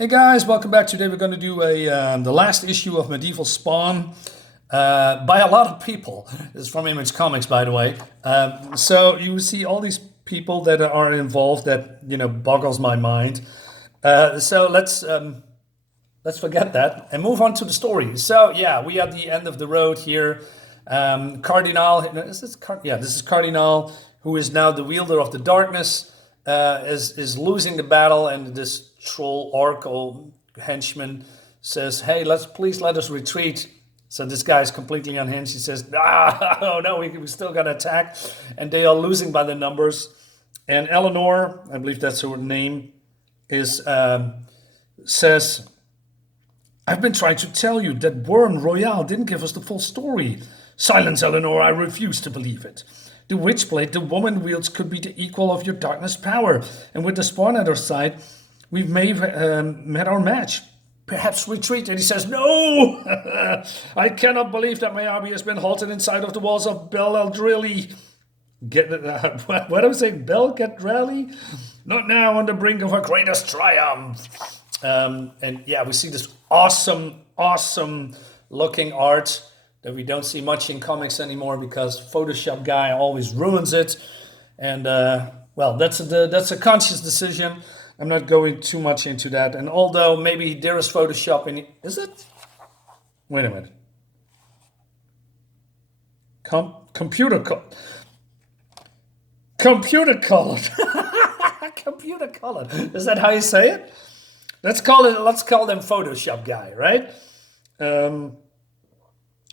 Hey guys, welcome back. Today we're going to do the last issue of Medieval Spawn by a lot of people. This is from Image Comics, by the way. So you see all these people that are involved that boggles my mind. So let's forget that and move on to the story. So yeah, we are at the end of the road here. Cardinale, this is Cardinale, who is now the wielder of the darkness, is losing the battle, and this troll oracle henchman says, "Hey, please let us retreat." So this guy is completely unhinged. He says, "Oh no, we still got to attack," and they are losing by the numbers. And Eleanor, I believe that's her name, says, "I've been trying to tell you that Worm Royale didn't give us the full story." "Silence, Eleanor, I refuse to believe it. The Witchblade the woman wields could be the equal of your darkness power, and with the Spawn at our side, we've met our match. Perhaps retreat." And he says, "No! I cannot believe that my army has been halted inside of the walls of Bel Eldrili." What am I saying? Bel Eldrili? "Not now, on the brink of our greatest triumph." And yeah, we see this awesome looking art that we don't see much in comics anymore because Photoshop guy always ruins it. And well, that's a conscious decision. I'm not going too much into that. And although maybe there is Photoshop in it, is it? Wait a minute. Computer colored. Computer colored. Is that how you say it? Let's call them Photoshop guy, right?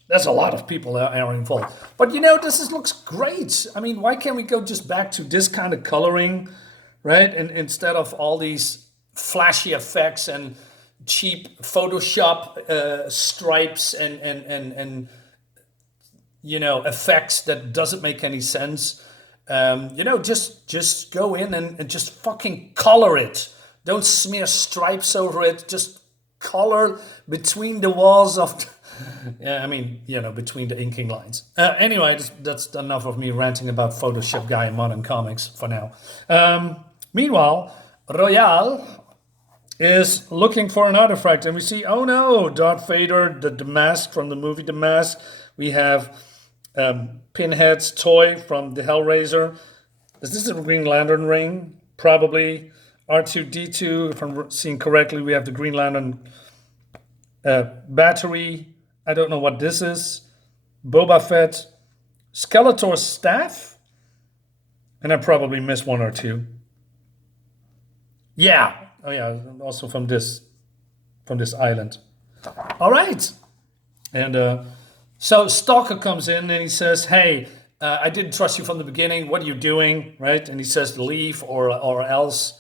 There's a lot of people that are involved. But looks great. I mean, why can't we go just back to this kind of coloring, right? And instead of all these flashy effects and cheap Photoshop stripes and effects that doesn't make any sense. Just go in and just fucking color it. Don't smear stripes over it. Just color between the walls of between the inking lines. Anyway, that's enough of me ranting about Photoshop guy in modern comics for now. Meanwhile, Royale is looking for an artifact, and we see, oh no, Darth Vader, the mask from the movie The Mask. We have Pinhead's toy from the Hellraiser. Is this a Green Lantern ring? Probably. R2-D2, if I'm seeing correctly, we have the Green Lantern battery. I don't know what this is. Boba Fett. Skeletor's staff? And I probably missed one or two. Yeah. Oh yeah, also from this island. All right. And so Stalker comes in and he says, "Hey, I didn't trust you from the beginning. What are you doing?" Right? And he says, "Leave or else."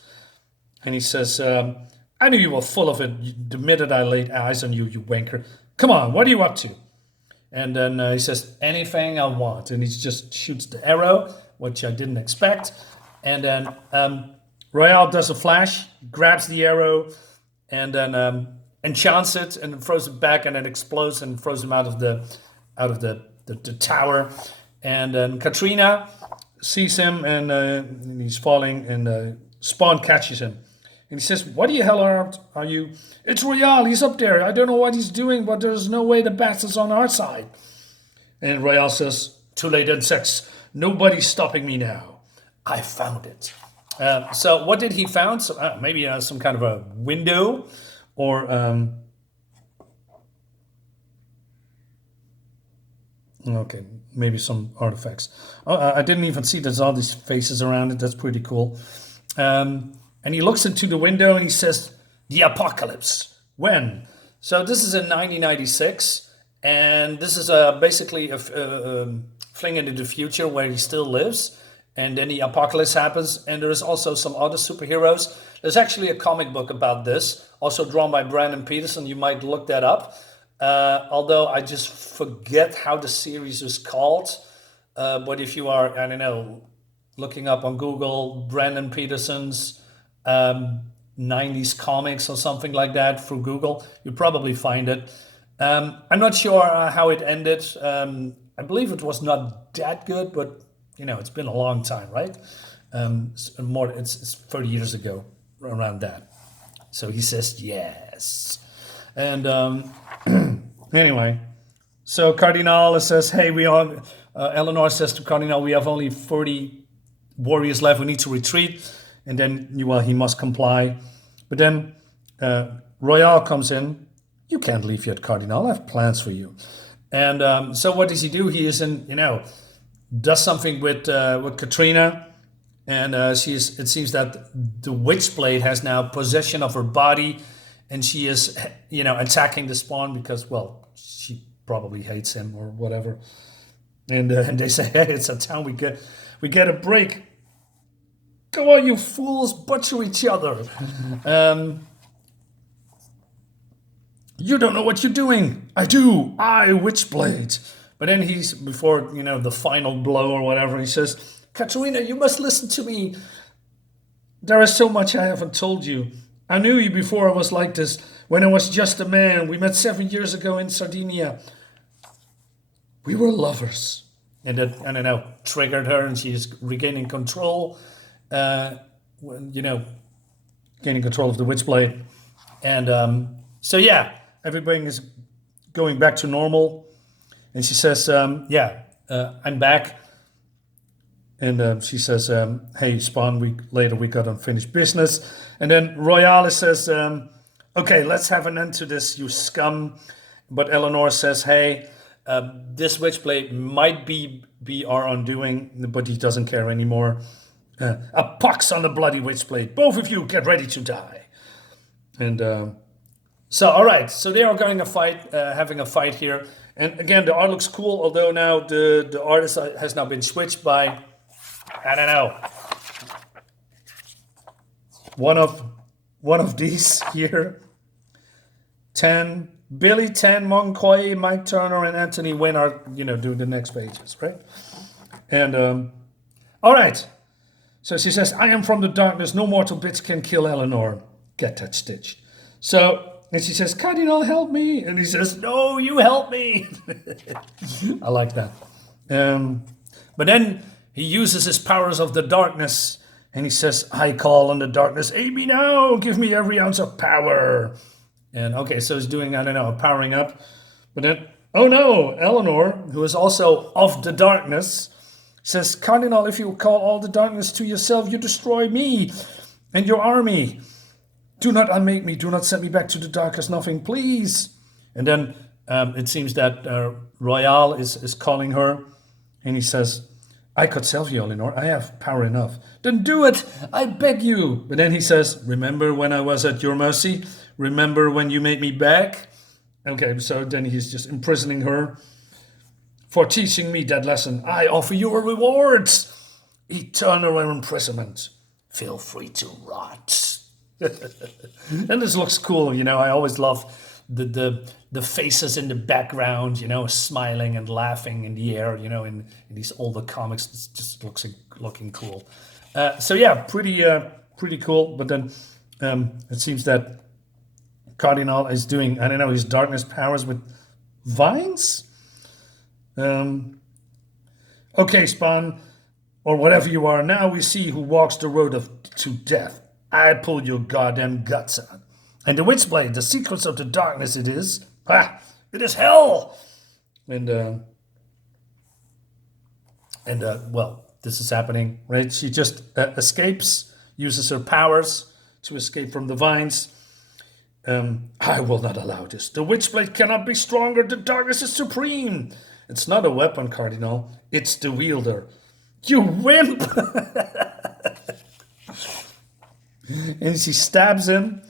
And he says, "I knew you were full of it the minute I laid eyes on you, you wanker. Come on, what are you up to?" And then he says, "Anything I want." And he just shoots the arrow, which I didn't expect. And then Royale does a flash, grabs the arrow, and then enchants it and throws it back, and it explodes and throws him out of the tower. And then Katarina sees him, and he's falling, and Spawn catches him. And he says, "What the hell are you?" "It's Royale, he's up there. I don't know what he's doing, but there's no way the bat is on our side." And Royale says, "Too late, insects. Nobody's stopping me now. I found it." So what did he found? So, maybe some kind of a window, or okay, maybe some artifacts. I didn't even see there's all these faces around it. That's pretty cool. And he looks into the window and he says, "The apocalypse. When?" So this is in 1996, and this is basically a fling into the future where he still lives. And then the apocalypse happens, and there's also some other superheroes. There's actually a comic book about this, also drawn by Brandon Peterson. You might look that up. Although I just forget how the series is called. But if you are, I don't know, looking up on Google, Brandon Peterson's 90s comics or something like that through Google, you probably find it. I'm not sure how it ended. I believe it was not that good, but it's been a long time, right? It's 30 years ago, around that. So he says yes. And anyway, so Cardinale says, hey, we are, Eleanor says to Cardinale, we have only 40 warriors left, we need to retreat. And then, well, he must comply. But then Royale comes in. You can't leave yet, Cardinale, I have plans for you. And so what does he do? He is does something with Katarina. And it seems that the Witchblade has now possession of her body. And she is, attacking the Spawn because, well, she probably hates him or whatever. And they say, hey, it's a town, we get a break. Come on, you fools, butcher each other. You don't know what you're doing. I do. I, Witchblade. But then he's, before, the final blow or whatever, he says, Katarina, you must listen to me. There is so much I haven't told you. I knew you before I was like this, when I was just a man. We met 7 years ago in Sardinia. We were lovers. And that, I don't know, triggered her, and she's regaining control. Gaining control of the Witchblade. And so, yeah, everything is going back to normal. And she says, I'm back. And she says, hey, Spawn, we got unfinished business. And then Royale says, okay, let's have an end to this, you scum. But Eleanor says, hey, this Witchblade might be our undoing, but he doesn't care anymore. A pox on the bloody Witchblade. Both of you get ready to die. And so, all right. So they are going having a fight here. And again, the art looks cool, although now the artist has now been switched by, I don't know, one of these here. Billy, Moncoy, Mike Turner, and Anthony Wynn are, doing the next pages, right? And, all right. So she says, I am from the darkness. No mortal bits can kill Eleanor. Get that stitch. So, and she says, Cardinale, help me. And he says, no, you help me. I like that. But then he uses his powers of the darkness. And he says, I call on the darkness. Aid me now. Give me every ounce of power. And okay, so he's doing, I don't know, powering up. But then, oh no, Eleanor, who is also of the darkness, says, Cardinale, if you call all the darkness to yourself, you destroy me and your army. Do not unmake me. Do not send me back to the darkest nothing, please. And then it seems that Royale is calling her. And he says, I could save you, Eleanor. I have power enough. Then do it. I beg you. But then he says, remember when I was at your mercy? Remember when you made me back? Okay, so then he's just imprisoning her. For teaching me that lesson, I offer you a reward. Eternal imprisonment. Feel free to rot. And this looks cool, I always love the faces in the background, smiling and laughing in the air, in these older comics. It just looking cool. So yeah, pretty cool. But then it seems that Cardinale is doing, I don't know, his darkness powers with vines. Okay, Spawn, or whatever you are. Now we see who walks the road to death. I pull your goddamn guts out. And the Witchblade, the secrets of the darkness it is. Ha! It is hell! And well, this is happening, right? She just escapes, uses her powers to escape from the vines. I will not allow this. The Witchblade cannot be stronger. The darkness is supreme. It's not a weapon, Cardinale. It's the wielder. You wimp! And she stabs him,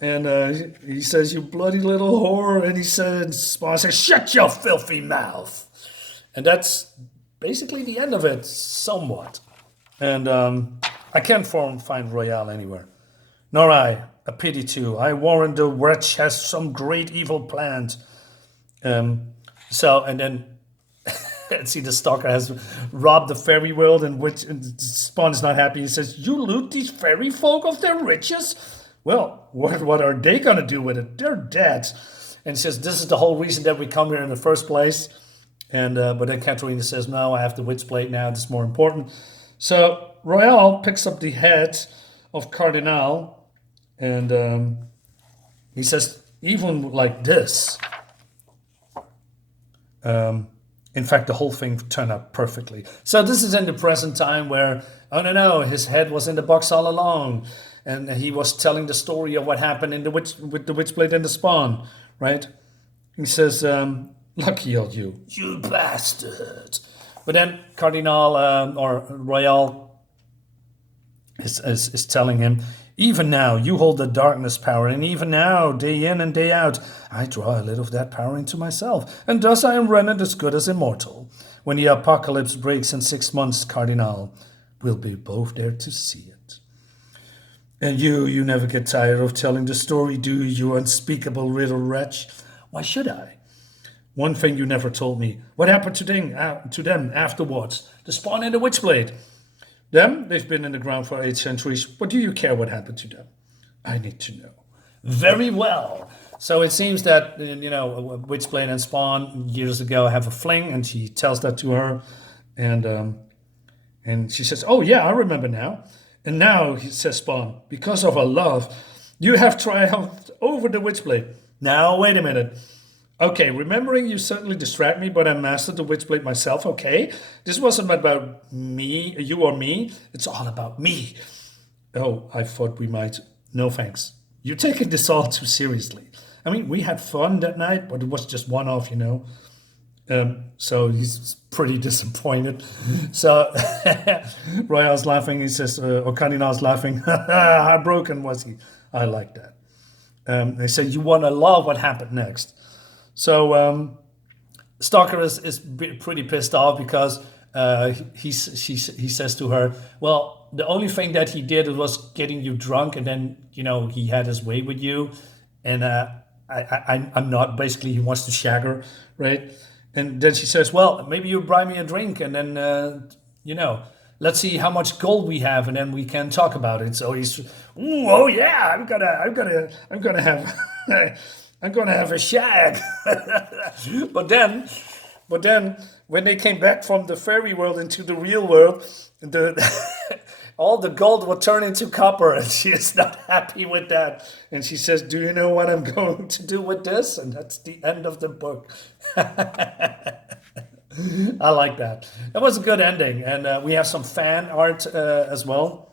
and he says, you bloody little whore. And he says, Spawn says, shut your filthy mouth. And that's basically the end of it, somewhat. And I can't find Royale anywhere. Nor I. A pity too. I warrant the wretch has some great evil planned. And then see, the stalker has robbed the fairy world, and Spawn is not happy. He says, you loot these fairy folk of their riches? Well, what are they going to do with it? They're dead. And he says, this is the whole reason that we come here in the first place. And but then Katarina says, no, I have the Witchblade now. This is more important. So Royale picks up the head of Cardinale, And he says, even like this, in fact, the whole thing turned out perfectly. So this is in the present time where, oh no, his head was in the box all along. And he was telling the story of what happened in with the Witchblade and the Spawn, right? He says, lucky old you bastard. But then Cardinale or Royale is telling him, even now you hold the darkness power, and even now, day in and day out, I draw a little of that power into myself, and thus I am rendered as good as immortal. When the apocalypse breaks in 6 months, Cardinale, we'll be both there to see it. And you never get tired of telling the story, do you unspeakable riddle wretch? Why should I? One thing you never told me. What happened to them afterwards? The Spawn and the Witchblade. They've been in the ground for 8 centuries. What do you care what happened to them? I need to know. Very well. So it seems that, Witchblade and Spawn years ago have a fling, and she tells that to her. And she says, oh yeah, I remember now. And now, says Spawn, because of our love, you have triumphed over the Witchblade. Now, wait a minute. Okay, remembering you certainly distract me, but I mastered the Witchblade myself, okay? This wasn't about me, you or me. It's all about me. Oh, I thought we might. No thanks. You're taking this all too seriously. I mean, we had fun that night, but it was just one-off, So he's pretty disappointed. So Royale's laughing. He says, or Cardinale's laughing. How broken was he? I like that. They say, you want to love what happened next. So Stalker is pretty pissed off because he says to her, well, the only thing that he did was getting you drunk, and then, he had his way with you. And I'm not, basically, he wants to shag her, right? And then she says, well, maybe you buy me a drink, and then, let's see how much gold we have, and then we can talk about it. So he's, oh yeah, I'm gonna have I'm gonna have a shag. but then when they came back from the fairy world into the real world, all the gold will turn into copper, and she is not happy with that. And she says, do you know what I'm going to do with this? And that's the end of the book. I like that. That was a good ending. And we have some fan art as well.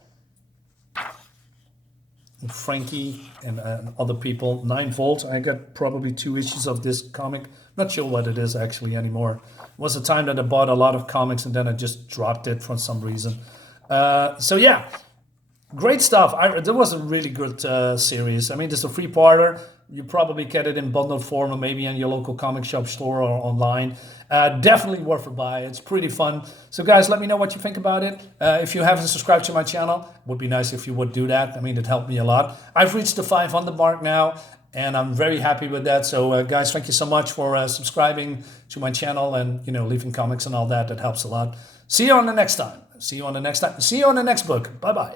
Frankie and other people. 9 Volt. I got probably 2 issues of this comic. Not sure what it is actually anymore. It was a time that I bought a lot of comics, and then I just dropped it for some reason. So yeah, great stuff. There was a really good series. I mean, this is a 3-parter. You probably get it in bundled form, or maybe in your local comic shop store or online. Definitely worth a buy. It's pretty fun. So guys, let me know what you think about it. If you haven't subscribed to my channel, it would be nice if you would do that. I mean, it helped me a lot. I've reached the 500 mark now, and I'm very happy with that. So guys, thank you so much for subscribing to my channel and leaving comments and all that. That helps a lot. See you on the next time. See you on the next book. Bye-bye.